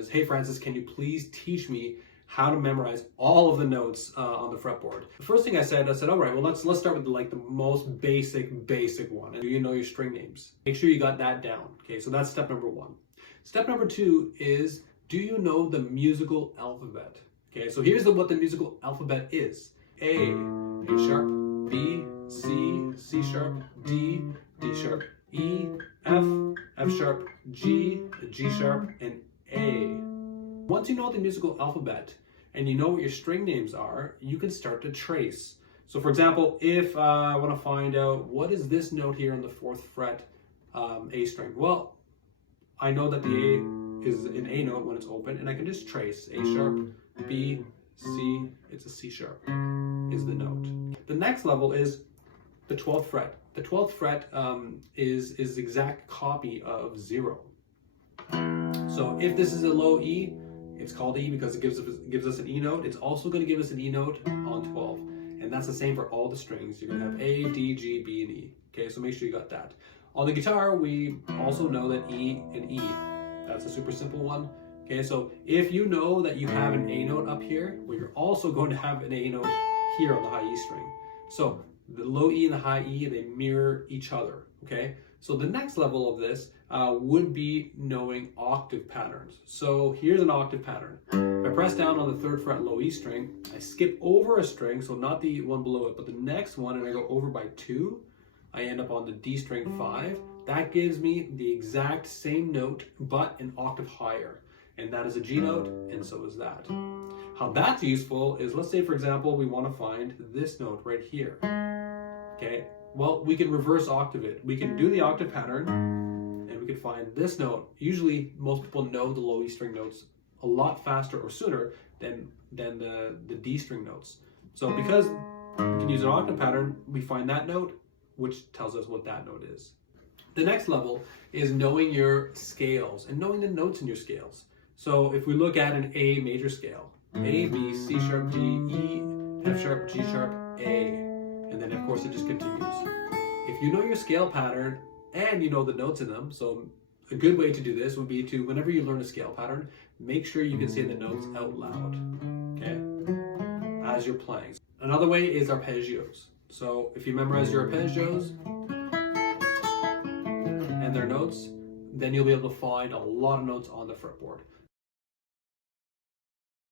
was, hey Francis, can you please teach me how to memorize all of the notes on the fretboard? The first thing I said, all right, well, let's start with the most basic one. And do you know your string names? Make sure you got that down. Okay, so that's step number one. Step number two is, do you know the musical alphabet? Okay, so here's what the musical alphabet is. A sharp, B, C, C sharp, D, D sharp, E, F, F sharp, G, G sharp, and A. Once you know the musical alphabet and you know what your string names are, you can start to trace. So for example, if I want to find out what is this note here on the 4th fret, A string, well, I know that the A is an A note when it's open, and I can just trace A sharp, B, C, it's a C sharp is the note. The next level is the 12th fret. The 12th fret is the exact copy of 0. So if this is a low E, it's called E because it gives us an E note. It's also going to give us an E note on 12. And that's the same for all the strings. You're going to have A, D, G, B, and E. Okay, so make sure you got that. On the guitar, we also know that E and E. That's a super simple one. Okay, so if you know that you have an A note up here, well, you're also going to have an A note here on the high E string. So the low E and the high E, they mirror each other. Okay, so the next level of this would be knowing octave patterns. So here's an octave pattern. If I press down on the 3rd fret low E string, I skip over a string, so not the one below it, but the next one, and I go over by 2, I end up on the D string 5. That gives me the exact same note, but an octave higher. And that is a G note, and so is that. How that's useful is, let's say for example, we want to find this note right here. Okay, well, we can reverse octave it. We can do the octave pattern, and we can find this note. Usually, most people know the low E string notes a lot faster or sooner than the D string notes. So because we can use an octave pattern, we find that note, which tells us what that note is. The next level is knowing your scales and knowing the notes in your scales. So if we look at an A major scale, A, B, C sharp, G, E, F sharp, G sharp, A. And then of course it just continues. If you know your scale pattern and you know the notes in them, so a good way to do this would be to, whenever you learn a scale pattern, make sure you can say the notes out loud, okay, as you're playing. Another way is arpeggios. So if you memorize your arpeggios and their notes, then you'll be able to find a lot of notes on the fretboard.